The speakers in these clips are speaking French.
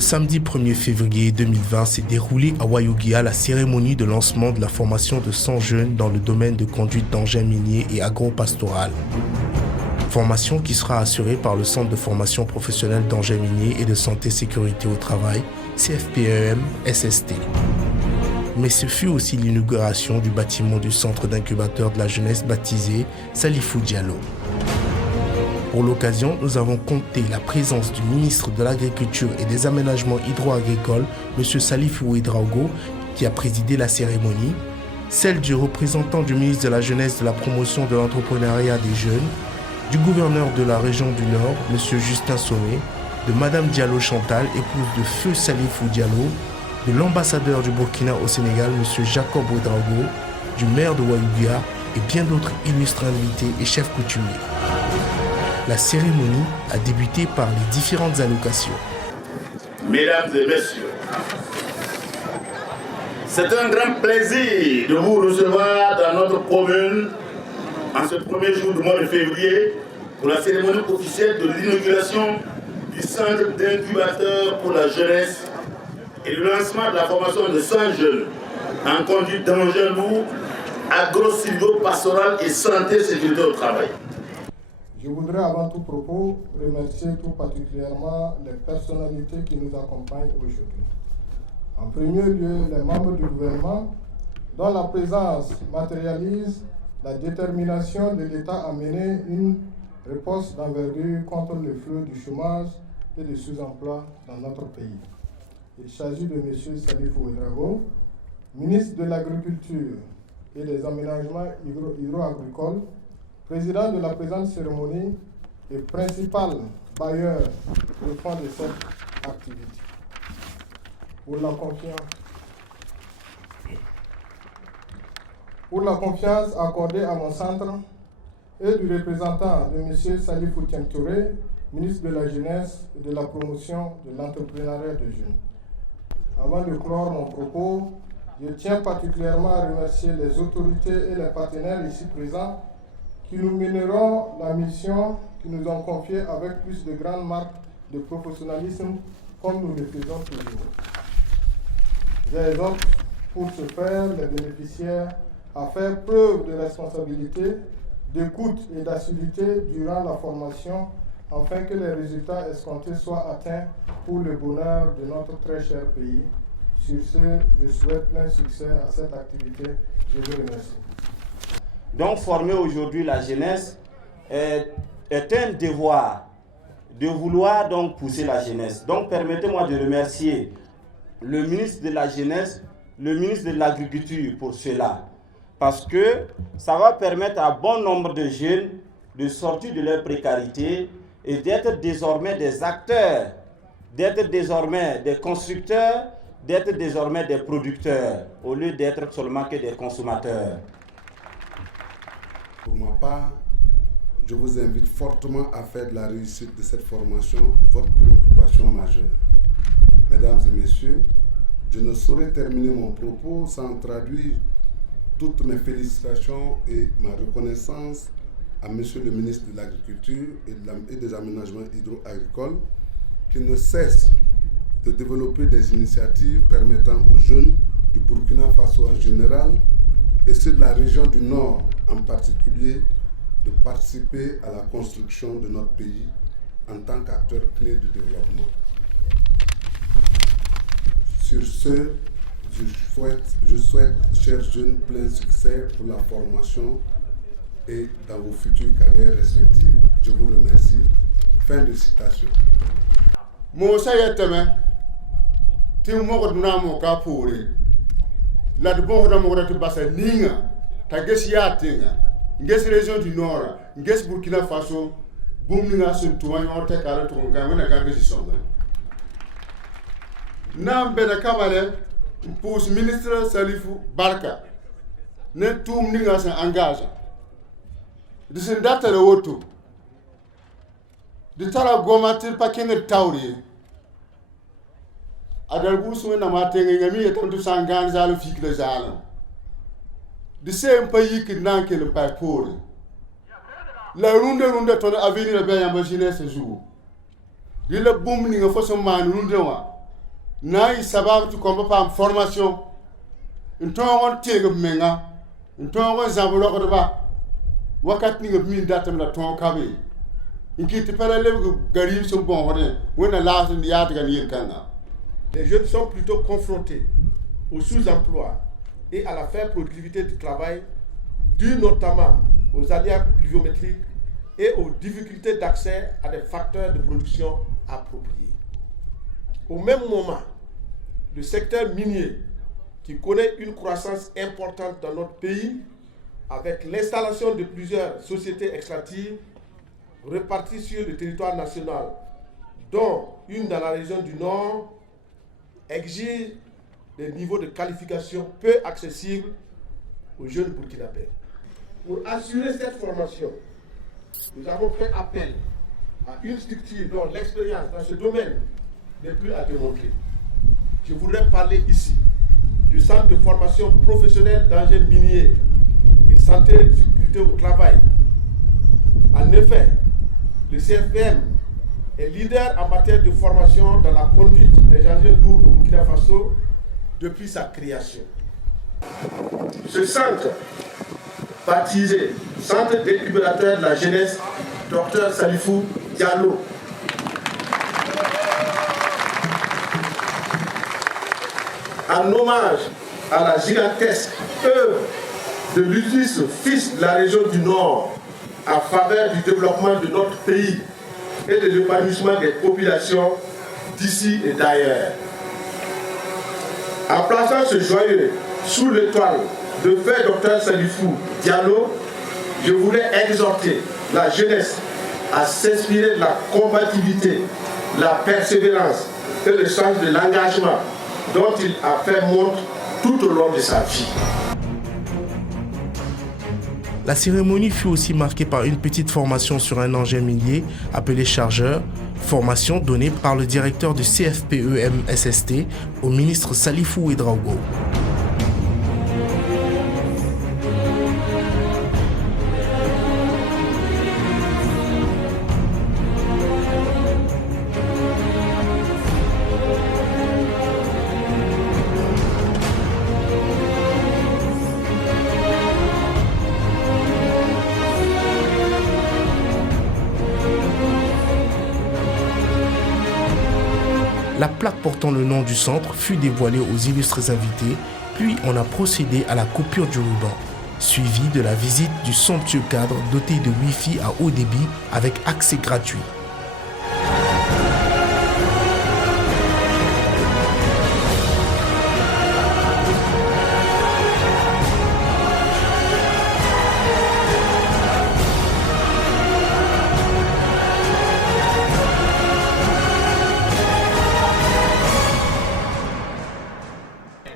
Le samedi 1er février 2020 s'est déroulée à Wayouguia la cérémonie de lancement de la formation de 100 jeunes dans le domaine de conduite d'engins miniers et agro-pastoral. Formation qui sera assurée par le Centre de formation professionnelle d'engins miniers et de santé sécurité au travail, CFPEM-SST. Mais ce fut aussi l'inauguration du bâtiment du centre d'incubateur de la jeunesse baptisé Salifou Diallo. Pour l'occasion, nous avons compté la présence du ministre de l'Agriculture et des Aménagements hydro-agricoles, M. Salifou Ouédraogo, qui a présidé la cérémonie, celle du représentant du ministre de la Jeunesse, de la Promotion de l'entrepreneuriat des jeunes, du gouverneur de la région du Nord, M. Justin Somé, de Mme Diallo Chantal, épouse de Feu Salifou Diallo, de l'ambassadeur du Burkina au Sénégal, M. Jacob Ouédraogo, du maire de Wayouguia et bien d'autres illustres invités et chefs coutumiers. La cérémonie a débuté par les différentes allocations. Mesdames et messieurs, c'est un grand plaisir de vous recevoir dans notre commune en ce premier jour du mois de février pour la cérémonie officielle de l'inauguration du centre d'incubateur pour la jeunesse et le lancement de la formation de 100 jeunes en conduite d'engins lourds, agro-silvo-pastoral et santé sécurité au travail. Je voudrais avant tout propos remercier tout particulièrement les personnalités qui nous accompagnent aujourd'hui. En premier lieu, les membres du gouvernement, dont la présence matérialise la détermination de l'État à mener une réponse d'envergure contre le flot du chômage et du sous-emploi dans notre pays. Il s'agit de M. Salifou Ouédraogo, ministre de l'Agriculture et des Aménagements hydro-agricoles, président de la présente cérémonie et principal bailleur de fonds de cette activité. Pour la confiance accordée à mon centre et du représentant de M. Salifou Touré, ministre de la Jeunesse et de la Promotion de l'entrepreneuriat des jeunes. Avant de clore mon propos, je tiens particulièrement à remercier les autorités et les partenaires ici présents qui nous mèneront la mission qui nous ont confiée avec plus de grandes marques de professionnalisme comme nous le faisons toujours. J'exhorte pour ce faire les bénéficiaires à faire preuve de responsabilité, d'écoute et d'assiduité durant la formation afin que les résultats escomptés soient atteints pour le bonheur de notre très cher pays. Sur ce, je souhaite plein succès à cette activité. Je vous remercie. Donc former aujourd'hui la jeunesse est un devoir de vouloir donc pousser la jeunesse. Donc permettez-moi de remercier le ministre de la Jeunesse, le ministre de l'Agriculture pour cela. Parce que ça va permettre à bon nombre de jeunes de sortir de leur précarité et d'être désormais des acteurs, d'être désormais des constructeurs, d'être désormais des producteurs, au lieu d'être seulement que des consommateurs. Pour ma part, je vous invite fortement à faire de la réussite de cette formation votre préoccupation majeure. Mesdames et messieurs, je ne saurais terminer mon propos sans traduire toutes mes félicitations et ma reconnaissance à Monsieur le ministre de l'Agriculture et des Aménagements hydro-agricoles qui ne cesse de développer des initiatives permettant aux jeunes du Burkina Faso en général et ceux de la région du Nord en particulier de participer à la construction de notre pays en tant qu'acteur clé du développement. Sur ce, je souhaite, chers jeunes, plein succès pour la formation et dans vos futures carrières respectives. Je vous remercie. Fin de citation. Mosa yeteme ti mogo duna mo ka pore la de bon mo ko basa ninga ta gesi yatinga ngesi région du Nord ngesi Burkina Faso bum ninga sun tuwa yorte kala to ngam na ka gesi songa nam bena kamale pour ministre Salifou Barka ne tum ninga sa engage de sen data le woto de tara gomatil pakene tawri adal busu na matenga ngami etantu sangan zalo fikle zalo de sem pays qui nanke le pas pour la runde ton avenir be ya machine ce jour il le boom ni nga façon man runde wa na sabab tu komba pam formation ntongon tege menga ntongon zabulo ko ba wakat ni min datam la ton kabe inki te pala le gari so bon hone wona la so ya ta ni kanga. Les jeunes sont plutôt confrontés au sous-emploi et à la faible productivité du travail, dû notamment aux aléas pluviométriques et aux difficultés d'accès à des facteurs de production appropriés. Au même moment, le secteur minier, qui connaît une croissance importante dans notre pays, avec l'installation de plusieurs sociétés extractives réparties sur le territoire national, dont une dans la région du Nord, exige des niveaux de qualification peu accessibles aux jeunes burkinabés. Pour assurer cette formation, nous avons fait appel à une structure dont l'expérience dans ce domaine n'est plus à démontrer. Je voudrais parler ici du Centre de formation professionnelle d'engins miniers et santé et sécurité au travail. En effet, le CFPM est leader en matière de formation dans la conduite des engins lourds au Burkina Faso depuis sa création. Ce centre, baptisé Centre défibrillateur de la jeunesse, Dr Salifou Diallo, en hommage à la gigantesque œuvre de l'illustre fils de la région du Nord en faveur du développement de notre pays et de l'épanouissement des populations d'ici et d'ailleurs. En plaçant ce joyeux sous l'étoile de feu Dr Salifou Diallo, je voulais exhorter la jeunesse à s'inspirer de la combativité, la persévérance et le sens de l'engagement dont il a fait montre tout au long de sa vie. La cérémonie fut aussi marquée par une petite formation sur un engin minier appelé chargeur, formation donnée par le directeur du CFPEM-SST au ministre Salifou Ouedraogo. La plaque portant le nom du centre fut dévoilée aux illustres invités, puis on a procédé à la coupure du ruban, suivi de la visite du somptueux cadre doté de Wi-Fi à haut débit avec accès gratuit.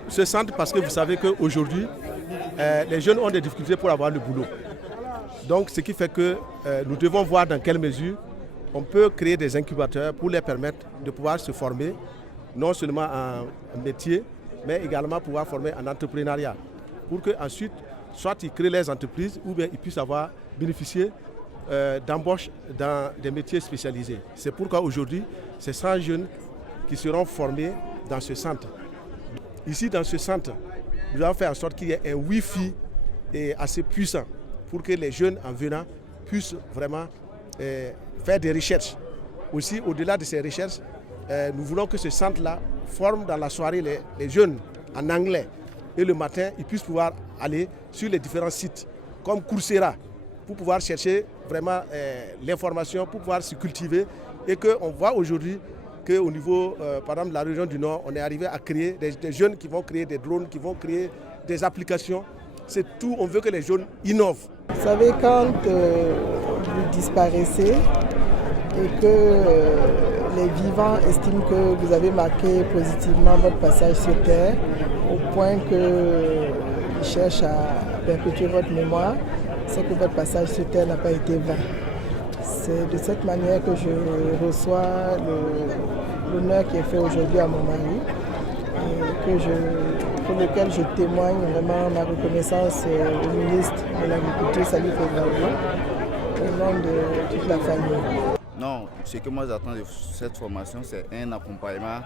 Ce centre, parce que vous savez qu'aujourd'hui, les jeunes ont des difficultés pour avoir le boulot. Donc, ce qui fait que nous devons voir dans quelle mesure on peut créer des incubateurs pour les permettre de pouvoir se former, non seulement en métier, mais également pouvoir former en entrepreneuriat. Pour qu'ensuite, soit ils créent les entreprises ou bien ils puissent avoir bénéficié d'embauche dans des métiers spécialisés. C'est pourquoi aujourd'hui, c'est 100 jeunes qui seront formés dans ce centre. Ici, dans ce centre, nous avons fait en sorte qu'il y ait un Wi-Fi assez puissant pour que les jeunes en venant puissent vraiment faire des recherches. Aussi, au-delà de ces recherches, nous voulons que ce centre-là forme dans la soirée les jeunes en anglais. Et le matin, ils puissent pouvoir aller sur les différents sites, comme Coursera, pour pouvoir chercher vraiment l'information, pour pouvoir se cultiver. Et qu'on voit aujourd'hui qu'au niveau, par exemple, de la région du Nord, on est arrivé à créer des jeunes qui vont créer des drones, qui vont créer des applications. C'est tout, on veut que les jeunes innovent. Vous savez, quand vous disparaissez et que les vivants estiment que vous avez marqué positivement votre passage sur Terre, au point qu'ils cherchent à perpétuer votre mémoire, c'est que votre passage sur Terre n'a pas été vain. C'est de cette manière que je reçois l'honneur qui est fait aujourd'hui à mon mari et pour lequel je témoigne vraiment ma reconnaissance au ministre de l'Agriculture, Salifou Ouedraogo, au nom de toute la famille. Non, ce que moi j'attends de cette formation, c'est un accompagnement,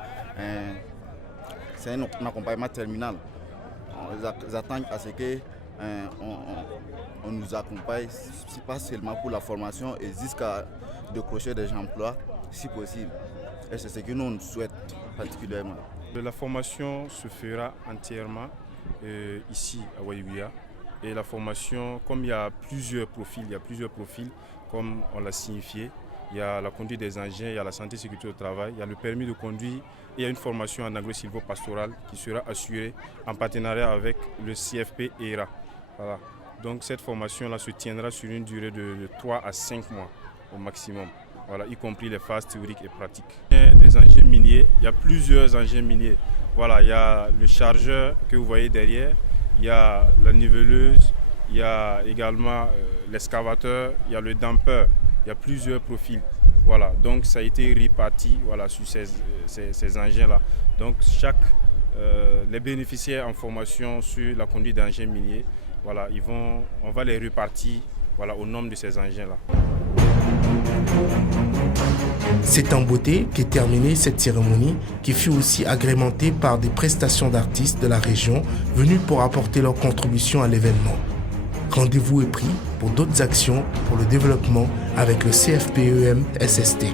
c'est un accompagnement terminal. Ils attendent à ce que on nous accompagne, pas seulement pour la formation et jusqu'à décrocher des emplois si possible. Et c'est ce que nous on souhaite particulièrement. La formation se fera entièrement ici à Wayougouia. Et la formation, comme il y a plusieurs profils, comme on l'a signifié. Il y a la conduite des engins, il y a la santé et sécurité au travail, il y a le permis de conduire et il y a une formation en agro-silvo-pastoral qui sera assurée en partenariat avec le CFP ERA. Voilà. Donc cette formation-là se tiendra sur une durée de 3 à 5 mois au maximum, voilà, y compris les phases théoriques et pratiques. Des engins miniers, il y a plusieurs engins miniers. Voilà, il y a le chargeur que vous voyez derrière, il y a la niveleuse, il y a également l'excavateur, il y a le damper, il y a plusieurs profils. Voilà, donc ça a été réparti, voilà, sur ces engins-là. Donc les bénéficiaires en formation sur la conduite d'engins miniers, voilà, on va les répartir, voilà, au nombre de ces engins-là. C'est en beauté qu'est terminée cette cérémonie qui fut aussi agrémentée par des prestations d'artistes de la région venus pour apporter leur contribution à l'événement. Rendez-vous est pris pour d'autres actions pour le développement avec le CFPEM SST.